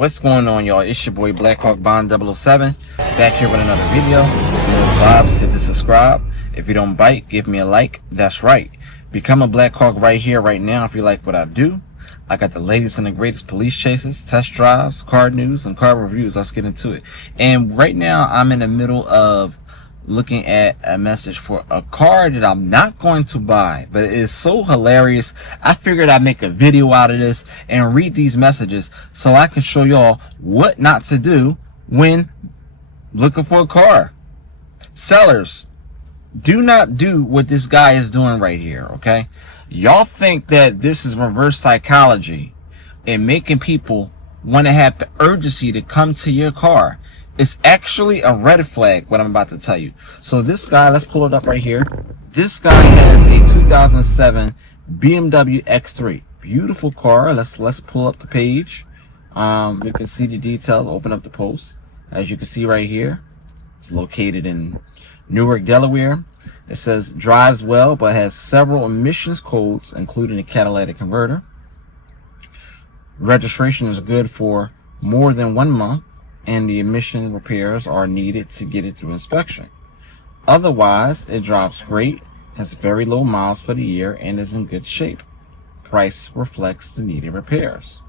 What's going on, y'all? It's your boy Blackhawk Bond 007 back here with another video. Vibes, hit the subscribe. If you don't bite, give me a like. That's right. Become a Blackhawk right here, right now if you like what I do. I got the latest and the greatest police chases, test drives, car news, and car reviews. Let's get into it. And right now I'm in the middle of looking at a message for a car that I'm not going to buy, but it is so hilarious. I figured I'd make a video out of this and read these messages so I can show y'all what not to do when looking for a car. Sellers, do not do what this guy is doing right here, okay? Y'all think that this is reverse psychology and making people want to have the urgency to come to your car. It's actually a red flag, what I'm about to tell you. So this guy, let's pull it up right here. This guy has a 2007 BMW X3. Beautiful car. Let's pull up the page. You can see the details. Open up the post. As you can see right here, it's located in Newark, Delaware. It says drives well, but has several emissions codes, including a catalytic converter. Registration is good for more than 1 month, and the emission repairs are needed to get it through inspection. Otherwise, it drives great, has very low miles for the year, and is in good shape. Price reflects the needed repairs.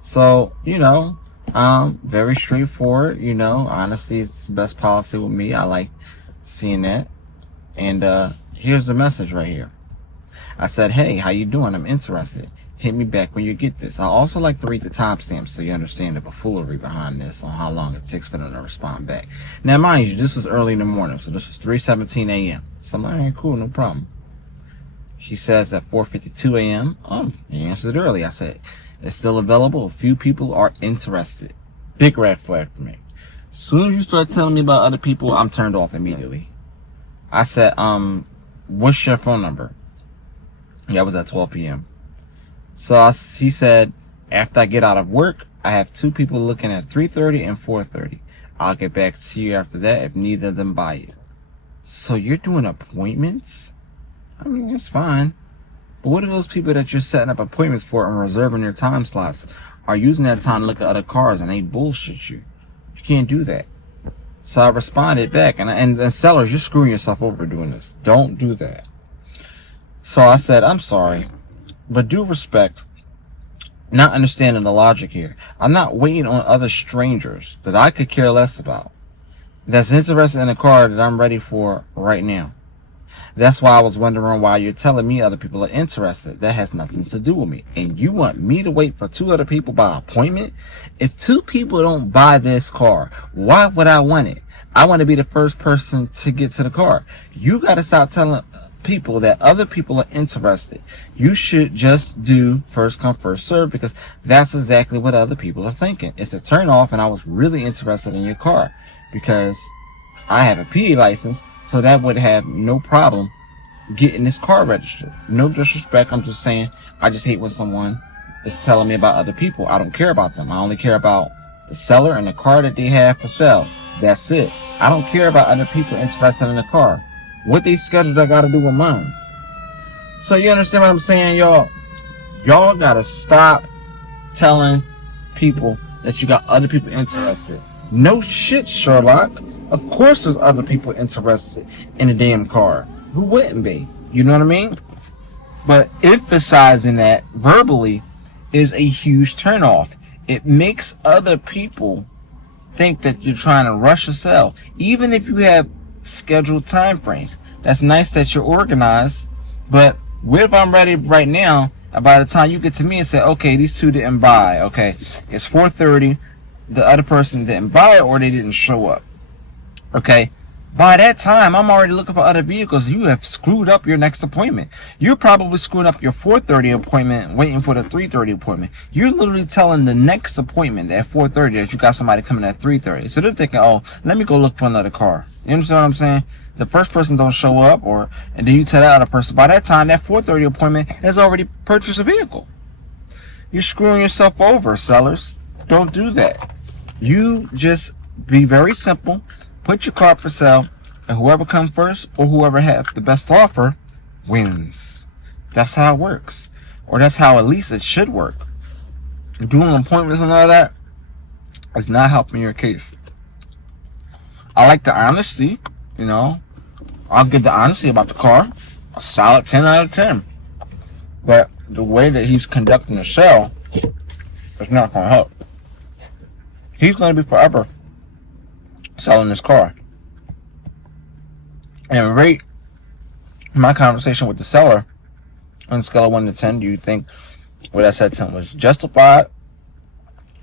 So, very straightforward, honestly, it's the best policy with me. I like seeing that. And here's the message right here. I said, hey, how you doing? I'm interested. Hit me back when you get this. I also like to read the timestamps so you understand the buffoonery behind this on how long it takes for them to respond back. Now, mind you, this is early in the morning, so this is 3:17 a.m. So I'm like, all right, cool, no problem. She says at 4:52 a.m. He answered early. I said, it's still available. A few people are interested. Big red flag for me. As soon as you start telling me about other people, I'm turned off immediately. I said, what's your phone number? That was at 12 p.m. So he said, after I get out of work, I have 2 people looking at 3:30 and 4:30. I'll get back to you after that if neither of them buy it. So you're doing appointments? I mean, it's fine. But what if those people that you're setting up appointments for and reserving their time slots are using that time to look at other cars and they bullshit you? You can't do that. So I responded back, and sellers, you're screwing yourself over doing this. Don't do that. So I said, I'm sorry, but due respect, not understanding the logic here. I'm not waiting on other strangers that I could care less about that's interested in a car that I'm ready for right now. That's why I was wondering why you're telling me other people are interested. That has nothing to do with me. And you want me to wait for 2 other people by appointment? If 2 people don't buy this car, why would I want it? I want to be the first person to get to the car. You got to stop telling people that other people are interested. You should just do first come, first serve, because that's exactly what other people are thinking. It's a turn off, and I was really interested in your car because I have a PA license. So that would have no problem getting this car registered. No disrespect. I'm just saying, I just hate when someone is telling me about other people. I don't care about them. I only care about the seller and the car that they have for sale. That's it. I don't care about other people interested in the car. What they scheduled, I got to do with mine. So you understand what I'm saying, y'all? Y'all got to stop telling people that you got other people interested. No shit, Sherlock. Of course there's other people interested in a damn car. Who wouldn't be? You know what I mean? But emphasizing that verbally is a huge turnoff. It makes other people think that you're trying to rush a sale. Even if you have scheduled time frames. That's nice that you're organized. But what if I'm ready right now, and by the time you get to me and say, okay, these 2 didn't buy. Okay, it's 4:30. The other person didn't buy it or they didn't show up. Okay, by that time, I'm already looking for other vehicles. You have screwed up your next appointment. You're probably screwing up your 4:30 appointment, waiting for the 3:30 appointment. You're literally telling the next appointment at 4:30 that you got somebody coming at 3:30. So they're thinking, oh, let me go look for another car. You understand what I'm saying? The first person don't show up, and then you tell that other person. By that time, that 4:30 appointment has already purchased a vehicle. You're screwing yourself over, sellers. Don't do that. You just be very simple. Put your car for sale, and whoever comes first or whoever has the best offer wins. That's how it works. Or that's how at least it should work. Doing appointments and all that, It's not helping your case. I like the honesty, you know. I'll give the honesty about the car a solid 10 out of 10. But the way that he's conducting the sale is not going to help. He's going to be forever selling this car. And rate my conversation with the seller on a scale of 1 to 10. Do you think what I said to him was justified?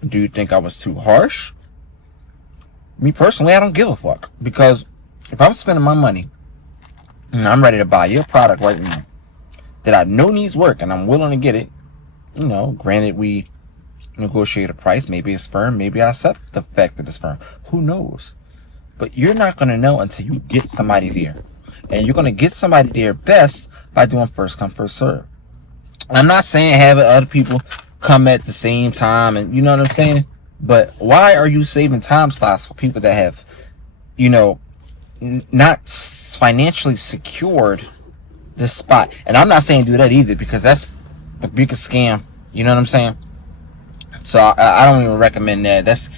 Do you think I was too harsh? Me personally, I don't give a fuck. Because if I'm spending my money and I'm ready to buy your product right now that I know needs work and I'm willing to get it, you know, granted we negotiate a price, maybe it's firm, maybe I accept the fact that it's firm. Who knows? But you're not going to know until you get somebody there. And you're going to get somebody there best by doing first come, first serve. I'm not saying having other people come at the same time, and you know what I'm saying? But why are you saving time slots for people that have, you know, not financially secured this spot? And I'm not saying do that either, because that's the biggest scam. You know what I'm saying? So I don't even recommend that. That's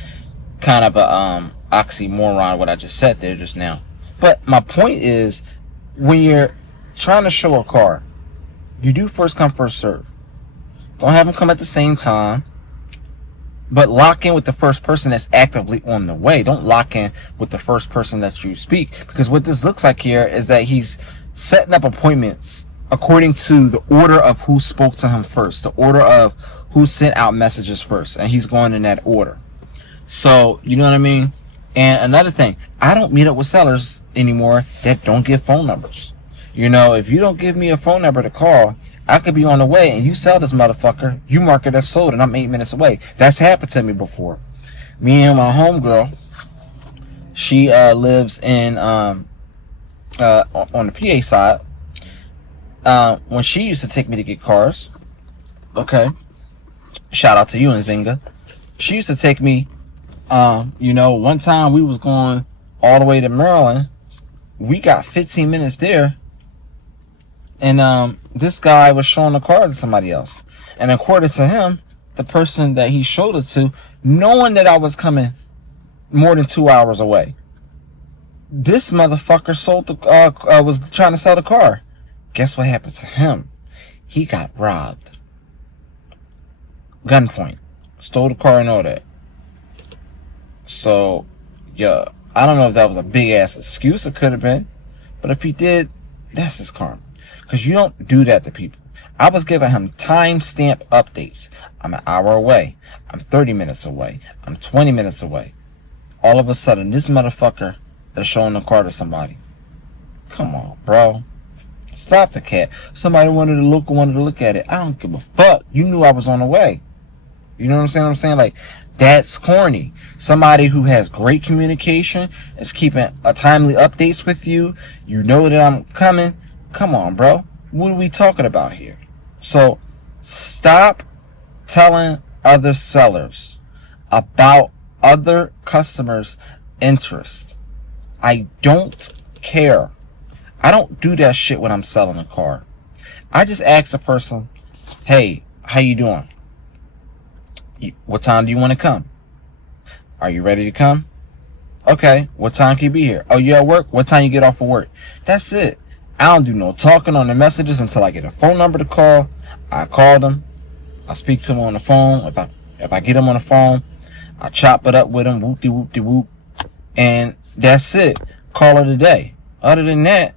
kind of a oxymoron what I just said there just now. But my point is, when you're trying to show a car, you do first come, first serve. Don't have them come at the same time, but lock in with the first person that's actively on the way. Don't lock in with the first person that you speak, because what this looks like here is that he's setting up appointments according to the order of who spoke to him first, the order of who sent out messages first, and he's going in that order. So, you know what I mean? And another thing, I don't meet up with sellers anymore that don't give phone numbers. You know, if you don't give me a phone number to call, I could be on the way and you sell this motherfucker, you mark it as sold, and I'm 8 minutes away. That's happened to me before. Me and my homegirl, she lives in on the PA side. When she used to take me to get cars, okay, shout out to you, Nzinga. She used to take me, you know, one time we was going all the way to Maryland. We got 15 minutes there, and this guy was showing the car to somebody else. And according to him, the person that he showed it to, knowing that I was coming more than 2 hours away, this motherfucker sold the was trying to sell the car. Guess what happened to him? He got robbed. Gunpoint. Stole the car and all that. So, yeah, I don't know if that was a big ass excuse. It could have been. But if he did, that's his karma. Because you don't do that to people. I was giving him timestamp updates. I'm an hour away. I'm 30 minutes away. I'm 20 minutes away. All of a sudden, this motherfucker is showing the car to somebody. Come on, bro. Stop the cat. Somebody wanted to look at it. I don't give a fuck. You knew I was on the way. You know what I'm saying? Like, that's corny. Somebody who has great communication, is keeping a timely updates with you. You know that I'm coming. Come on, bro. What are we talking about here? So, stop telling other sellers about other customers' interest. I don't care. I don't do that shit when I'm selling a car. I just ask the person, hey, how you doing? What time do you want to come? Are you ready to come? Okay, what time can you be here? Oh, you at work? What time you get off of work? That's it. I don't do no talking on the messages until I get a phone number to call. I call them. I speak to them on the phone. If I get them on the phone, I chop it up with them, whoop-de-whoop-de-whoop, and that's it. Call it a day. Other than that,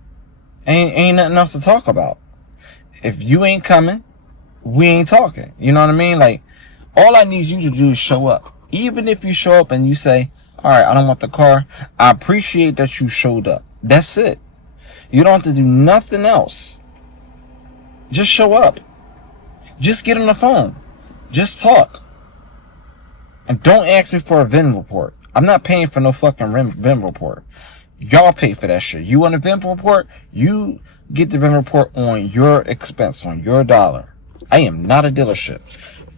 ain't nothing else to talk about. If you ain't coming, we ain't talking. You know what I mean? Like, all I need you to do is show up. Even if you show up and you say, all right, I don't want the car, I appreciate that you showed up. That's it. You don't have to do nothing else. Just show up. Just get on the phone. Just talk. And don't ask me for a VIN report. I'm not paying for no fucking VIN report. Y'all pay for that shit. You want a VIN report? You get the VIN report on your expense, on your dollar. I am not a dealership.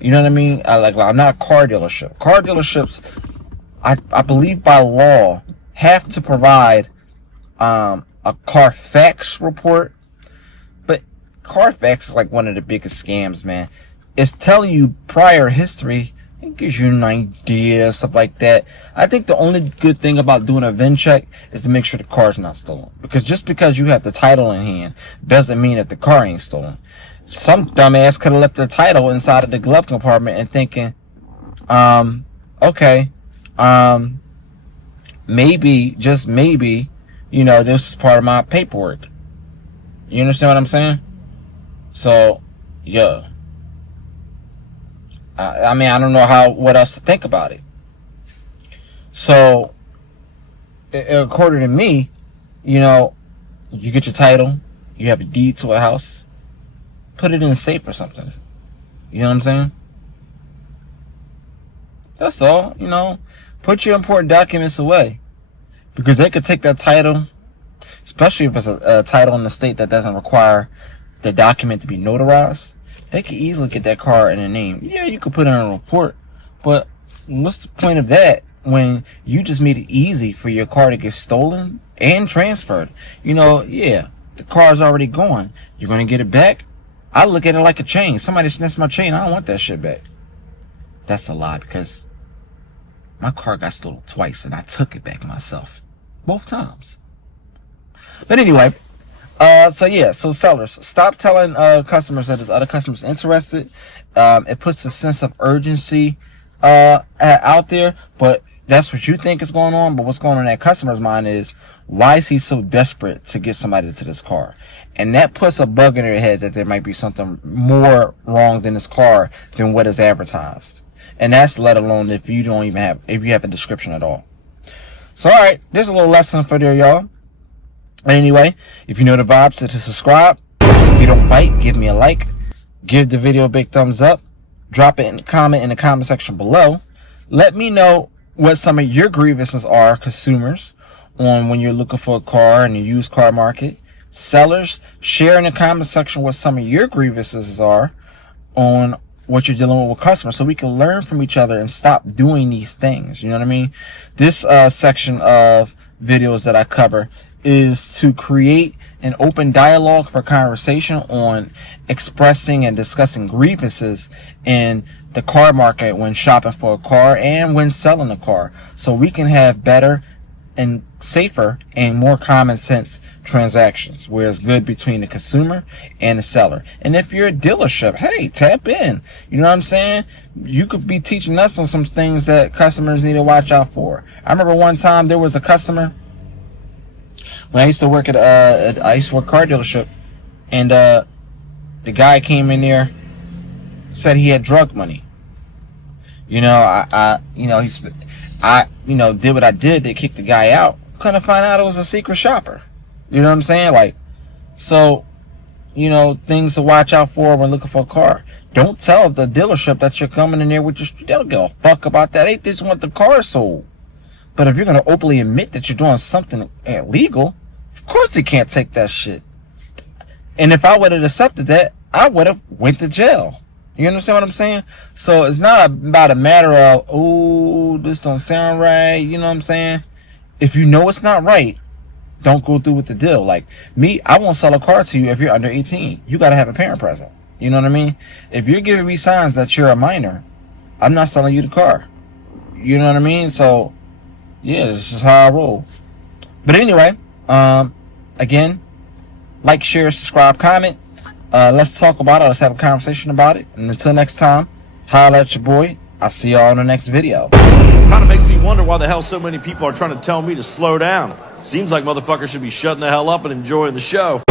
You know what I mean? I'm not a car dealership. Car dealerships, I believe by law, have to provide a Carfax report. But Carfax is like one of the biggest scams, man. It's telling you prior history It gives you an idea, stuff like that. I think the only good thing about doing a VIN check is to make sure the car's not stolen. Because just because you have the title in hand doesn't mean that the car ain't stolen. Some dumbass could have left the title inside of the glove compartment and thinking, okay, maybe, just maybe, you know, this is part of my paperwork. You understand what I'm saying? So, yeah. I mean, I don't know what else to think about it. So, according to me, you know, you get your title, you have a deed to a house, put it in a safe or something. You know what I'm saying? That's all, you know. Put your important documents away. Because they could take that title, especially if it's a title in the state that doesn't require the document to be notarized. They could easily get that car in a name. Yeah, you could put it in a report, but what's the point of that when you just made it easy for your car to get stolen and transferred? You know, yeah, the car's already gone. You're going to get it back? I look at it like a chain. Somebody snatched my chain. I don't want that shit back. That's a lie, because my car got stolen twice and I took it back myself. Both times. But anyway, so sellers, stop telling customers that there's other customers interested. It puts a sense of urgency out there, but that's what you think is going on. But what's going on in that customer's mind is, why is he so desperate to get somebody to this car? And that puts a bug in their head that there might be something more wrong than this car than what is advertised. And that's let alone if you have a description at all. So, all right, there's a little lesson for there, y'all. Anyway, if you know the vibes, hit subscribe. If you don't bite, give me a like. Give the video a big thumbs up. Drop it in a comment in the comment section below. Let me know what some of your grievances are, consumers, on when you're looking for a car in the used car market. Sellers, share in the comment section what some of your grievances are on what you're dealing with customers, so we can learn from each other and stop doing these things. You know what I mean? This section of videos that I cover is to create an open dialogue for conversation on expressing and discussing grievances in the car market when shopping for a car and when selling a car, so we can have better and safer and more common sense transactions where it's good between the consumer and the seller. And if you're a dealership, hey, tap in. You know what I'm saying? You could be teaching us on some things that customers need to watch out for. I remember one time there was a customer when I used to work at car dealership, and the guy came in there, said he had drug money. You know, I did what I did to kick the guy out. Couldn't find out it was a secret shopper. You know what I'm saying? Like, so, you know, things to watch out for when looking for a car. Don't tell the dealership that you're coming in there with your, they don't give a fuck about that. They just want the car sold. But if you're going to openly admit that you're doing something illegal, of course they can't take that shit. And if I would have accepted that, I would have went to jail. You understand what I'm saying? So it's not about a matter of, oh, this don't sound right. You know what I'm saying? If you know it's not right, don't go through with the deal. Like me, I won't sell a car to you if you're under 18. You got to have a parent present. You know what I mean? If you're giving me signs that you're a minor, I'm not selling you the car. You know what I mean? So, yeah, this is how I roll. But anyway, again, like, share, subscribe, comment. Let's talk about it. Let's have a conversation about it. And until next time, holla at your boy. I'll see y'all in the next video. Kind of makes me wonder why the hell so many people are trying to tell me to slow down. Seems like motherfuckers should be shutting the hell up and enjoying the show.